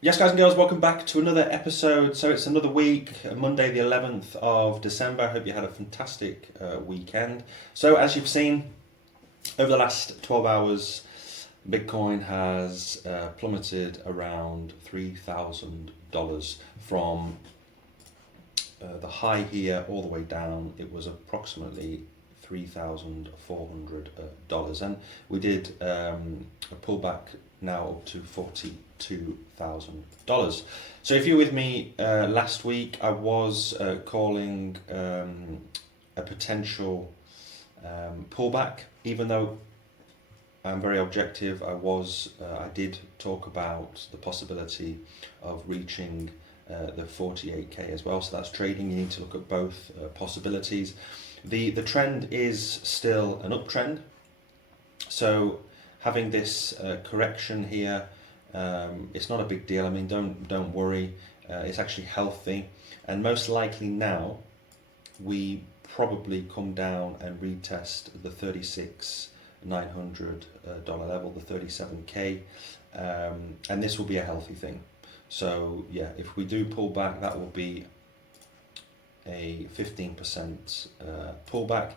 Yes, guys and girls, welcome back to another episode. So it's another week, Monday the 11th of December. I hope you had a fantastic weekend. So as you've seen, over the last 12 hours, Bitcoin has plummeted around $3,000 from the high here all the way down. It was approximately $3,400, and we did a pullback now up to $42,000. So if you were with me last week, I was calling a potential pullback, even though I'm very objective. I did talk about the possibility of reaching the 48k as well. So that's trading. You need to look at both possibilities. The trend is still an uptrend. So having this correction here, it's not a big deal. I mean, don't worry. It's actually healthy, and most likely now we probably come down and retest the $36,900 level, the 37k, and this will be a healthy thing. So yeah, if we do pull back, that will be a 15% pullback.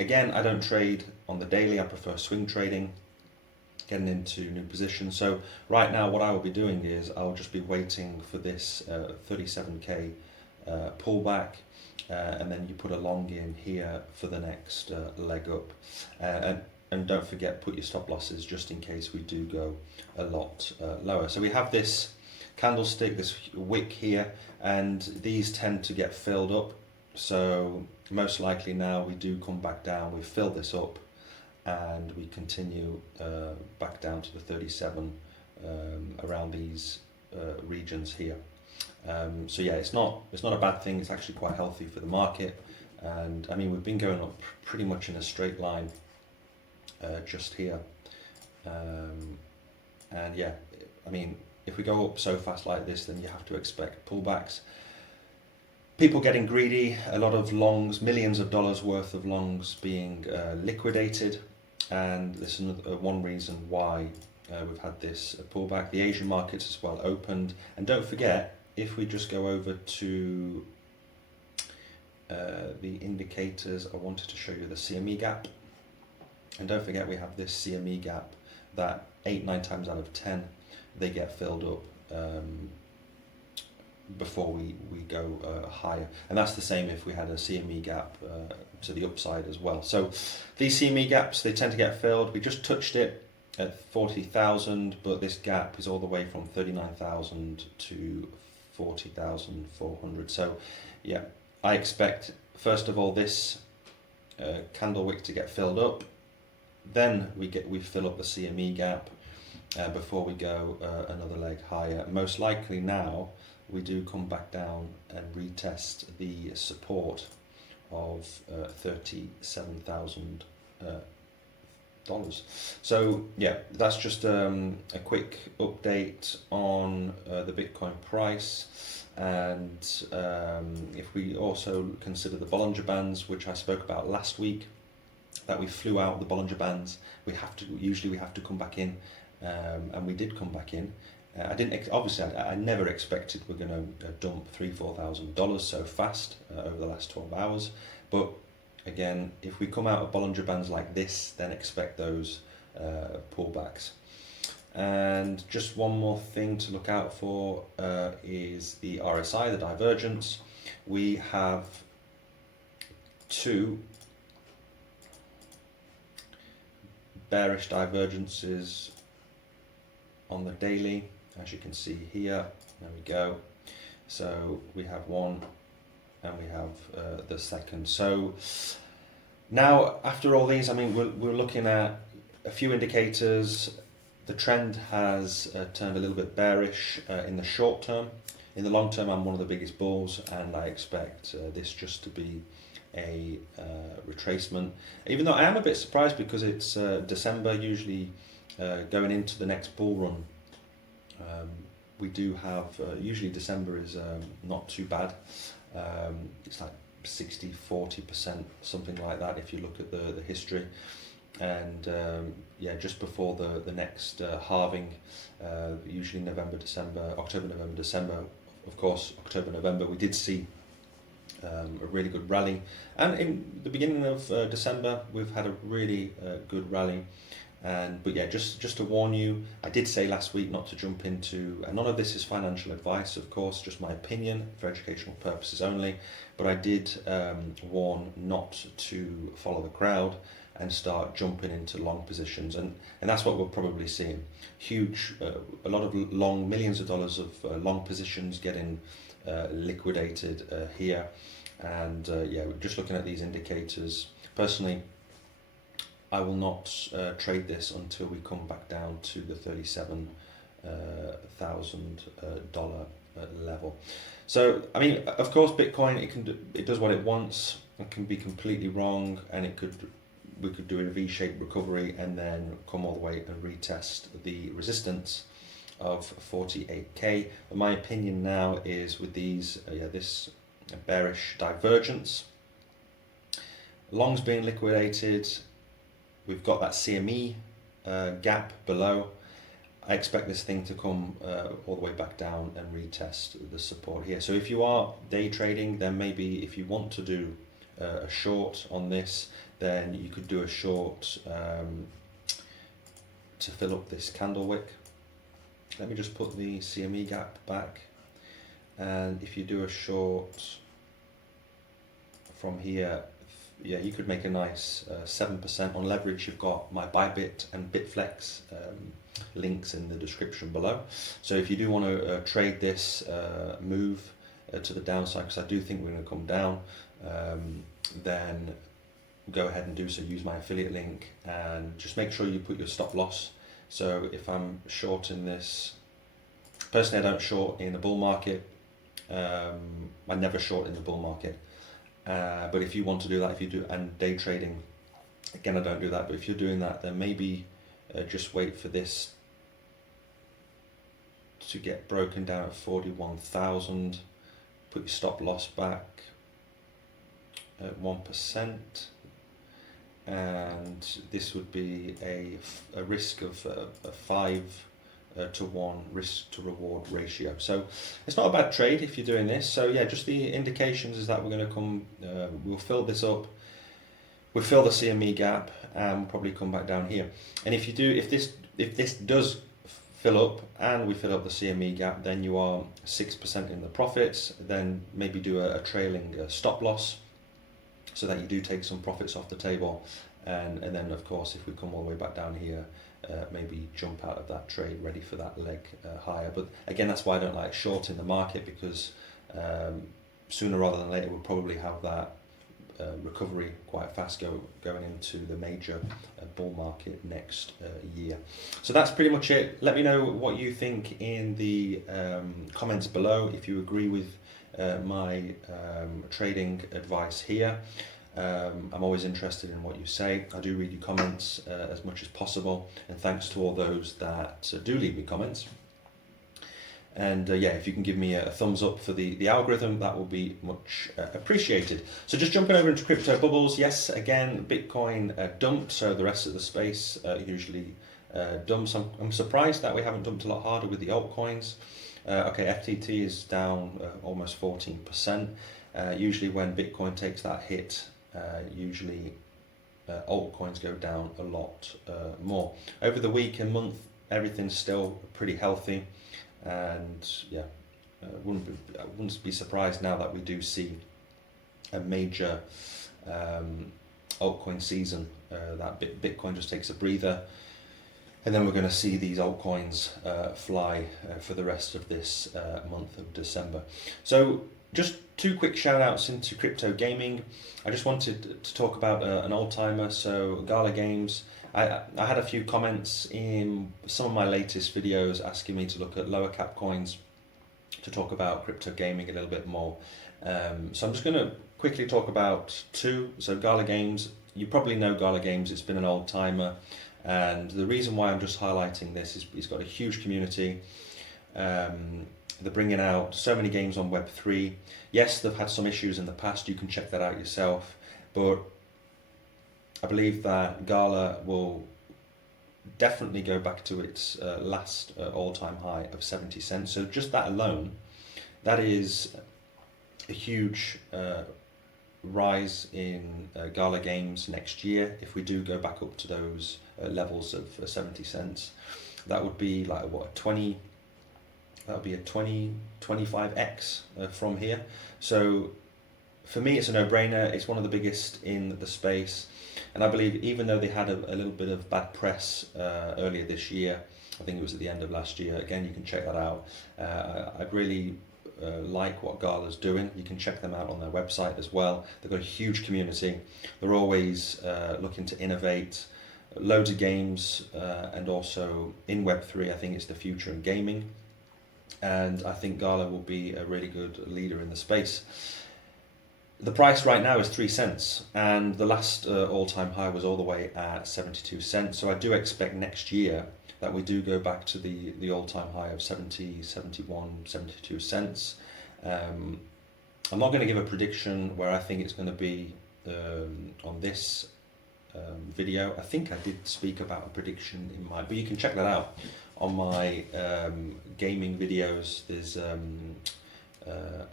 Again, I don't trade on the daily. I prefer swing trading, getting into new positions. So right now what I will be doing is I'll just be waiting for this 37k pullback, and then you put a long in here for the next leg up, and don't forget, put your stop losses just in case we do go a lot lower. So we have this candlestick, this wick here, and these tend to get filled up. So most likely now we do come back down, we fill this up, and we continue back down to the 37 around these regions here. So yeah, it's not a bad thing. It's actually quite healthy for the market, and I mean we've been going up pretty much in a straight line just here, and yeah, I mean if we go up so fast like this, then you have to expect pullbacks. People getting greedy, a lot of longs, millions of dollars worth of longs being liquidated, and this is one reason why we've had this pullback. The Asian markets as well opened, and don't forget, if we just go over to the indicators, I wanted to show you the CME gap, and don't forget we have this CME gap that 8-9 times out of 10 they get filled up before we go higher, and that's the same if we had a CME gap to the upside as well. So these CME gaps, they tend to get filled. We just touched it at 40,000, but this gap is all the way from 39,000 to 40,400. So yeah, I expect first of all this candle wick to get filled up, then we fill up the CME gap before we go another leg higher. Most likely now we do come back down and retest the support of $37,000. So yeah, that's just a quick update on the Bitcoin price. And if we also consider the Bollinger Bands, which I spoke about last week, that we flew out the Bollinger Bands, we have to come back in, and we did come back in. I didn't obviously I never expected we're going to dump $3,000-4,000 so fast over the last 12 hours, but again, if we come out of Bollinger Bands like this, then expect those pullbacks. And just one more thing to look out for is the RSI, the divergence. We have two bearish divergences on the daily, as you can see here. There we go. So we have one and we have the second. So now after all these, I mean we're looking at a few indicators. The trend has turned a little bit bearish in the short term. In the long term, I'm one of the biggest bulls, and I expect this just to be a retracement, even though I am a bit surprised because it's December. Usually going into the next bull run, we do have usually December is not too bad. It's like 60-40%, something like that if you look at the history. and yeah, just before the next halving, usually November, December, October, November, December. Of course, October, November, we did see a really good rally, and in the beginning of December, we've had a really good rally. But yeah, just to warn you, I did say last week not to jump into, and none of this is financial advice, of course, just my opinion for educational purposes only. But I did warn not to follow the crowd and start jumping into long positions, and that's what we're probably seeing. Huge, a lot of long, millions of dollars of long positions getting liquidated here, and yeah, just looking at these indicators, personally, I will not trade this until we come back down to the $37,000 level. So, I mean, of course, Bitcoin, it does what it wants. It can be completely wrong, and we could do a V-shaped recovery and then come all the way and retest the resistance of 48k. My opinion now is with these, this bearish divergence, longs being liquidated. We've got that CME gap below. I expect this thing to come all the way back down and retest the support here. So if you are day trading, then maybe if you want to do a short on this, then you could do a short to fill up this candle wick. Let me just put the CME gap back. And if you do a short from here, yeah, you could make a nice 7% on leverage. You've got my Bybit and Bitflex links in the description below. So if you do want to trade this move to the downside, because I do think we're going to come down, then go ahead and do so. Use my affiliate link and just make sure you put your stop loss. So if I'm shorting this, personally I don't short in the bull market. I never short in the bull market. But if you want to do that, if you do, and day trading, again I don't do that, but if you're doing that, then maybe just wait for this to get broken down at 41,000, put your stop loss back at 1%, and this would be a risk of a 5 to 1 risk to reward ratio. So it's not a bad trade if you're doing this. So yeah, just the indications is that we're going to come, we'll fill this up, we'll fill the CME gap, and we'll probably come back down here. And if you do, if this does fill up and we fill up the CME gap, then you are 6% in the profits. Then maybe do a trailing stop loss, so that you do take some profits off the table, and then of course if we come all the way back down here, maybe jump out of that trade ready for that leg higher. But again, that's why I don't like shorting the market, because sooner rather than later we'll probably have that recovery quite fast going into the major bull market next year. So that's pretty much it. Let me know what you think in the comments below, if you agree with my trading advice here. I'm always interested in what you say. I do read your comments as much as possible, and thanks to all those that do leave me comments. And yeah, if you can give me a thumbs up for the algorithm, that will be much appreciated. So just jumping over into crypto bubbles. Yes, again, Bitcoin dumped, so the rest of the space usually dumps. I'm surprised that we haven't dumped a lot harder with the altcoins. Okay, FTT is down almost 14%. Usually when Bitcoin takes that hit, usually altcoins go down a lot more. Over the week and month, everything's still pretty healthy, and yeah, I wouldn't be surprised now that we do see a major altcoin season, that Bitcoin just takes a breather, and then we're going to see these altcoins fly for the rest of this month of December. So just two quick shout outs into crypto gaming. I just wanted to talk about an old timer, so Gala Games. I had a few comments in some of my latest videos asking me to look at lower cap coins to talk about crypto gaming a little bit more. So I'm just going to quickly talk about two. So Gala Games, you probably know Gala Games, it's been an old timer. And the reason why I'm just highlighting this is it's got a huge community. They're bringing out so many games on Web3. Yes, they've had some issues in the past, you can check that out yourself. But I believe that Gala will definitely go back to its last all-time high of 70 cents. So just that alone, that is a huge rise in Gala games next year. If we do go back up to those levels of 70 cents, that would be like what, 20, that would be a 25x from here. So for me, it's a no-brainer. It's one of the biggest in the space, and I believe even though they had a little bit of bad press earlier this year, I think it was at the end of last year, again, you can check that out. I'd really like what Gala's doing. You can check them out on their website as well. They've got a huge community. They're always looking to innovate, loads of games, and also in Web3, I think it's the future in gaming. And I think Gala will be a really good leader in the space. The price right now is 3 cents, and the last all-time high was all the way at 72 cents. So I do expect next year that we do go back to the all-time high of 70, 71, 72 cents. I'm not going to give a prediction where I think it's going to be on this video. I think I did speak about a prediction in my, but you can check that out on my gaming videos. There's a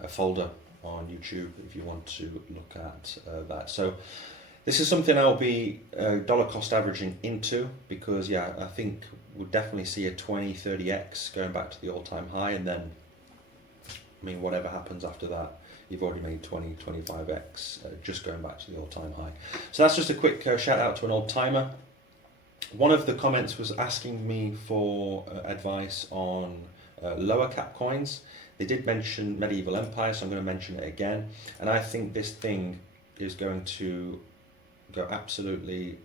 folder on YouTube if you want to look at that. So this is something I'll be dollar cost averaging into, because yeah, I think we'll definitely see a 20-30x going back to the all-time high, and then I mean whatever happens after that, you've already made 20-25x just going back to the all-time high. So that's just a quick shout out to an old timer. One of the comments was asking me for advice on lower cap coins. They did mention Medieval Empire, so I'm going to mention it again. And I think this thing is going to go absolutely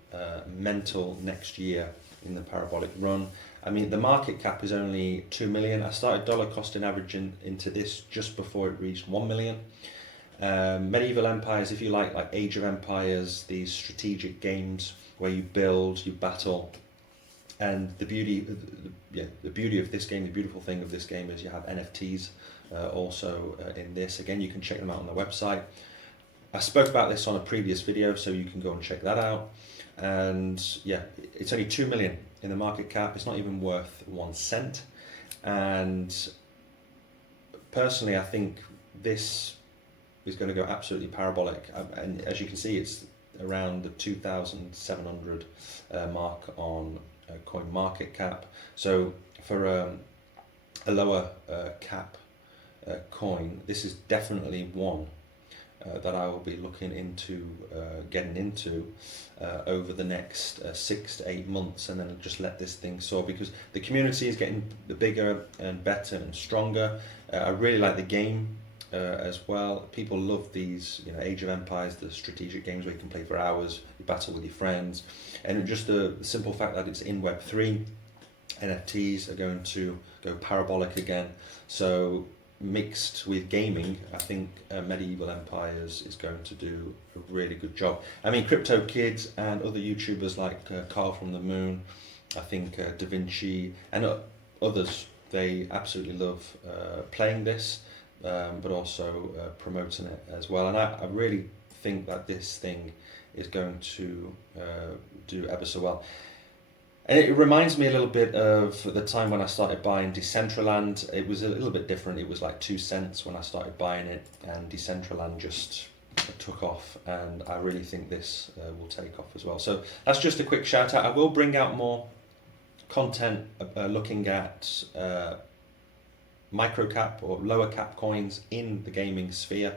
mental next year in the parabolic run. I mean, the market cap is only 2 million. I started dollar costing averaging into this just before it reached 1 million. Medieval Empires, if you like Age of Empires, these strategic games where you build, you battle, and the beauty of this game, the beautiful thing of this game is you have NFTs also in this. Again, you can check them out on the website. I spoke about this on a previous video, so you can go and check that out. And yeah, it's only 2 million in the market cap. It's not even worth 1 cent. And personally, I think this is going to go absolutely parabolic. And as you can see, it's around the 2,700 mark on coin market cap. So for a lower cap coin, this is definitely one that I will be looking into getting into over the next 6 to 8 months, and then just let this thing soar, because the community is getting bigger and better and stronger. I really like the game as well. People love these, Age of Empires, the strategic games where you can play for hours, you battle with your friends, and just the simple fact that it's in Web3, NFTs are going to go parabolic again. So mixed with gaming, I think Medieval Empires is going to do a really good job. I mean, Crypto Kids and other YouTubers like Carl from the Moon, I think Da Vinci and others, they absolutely love playing this, but also promoting it as well. And I really think that this thing is going to do ever so well. And it reminds me a little bit of the time when I started buying Decentraland. It was a little bit different. It was like 2 cents when I started buying it, and Decentraland just took off, and I really think this will take off as well. So that's just a quick shout out. I will bring out more content looking at micro cap or lower cap coins in the gaming sphere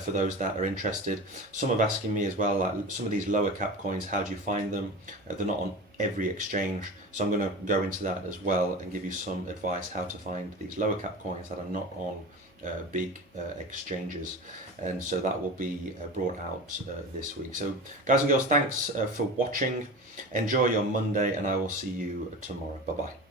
for those that are interested. Some have asking me as well, like some of these lower cap coins, how do you find them? They're not on every exchange, so I'm going to go into that as well and give you some advice how to find these lower cap coins that are not on big exchanges, and so that will be brought out this week. So guys and girls, thanks for watching. Enjoy your Monday, and I will see you tomorrow. Bye bye.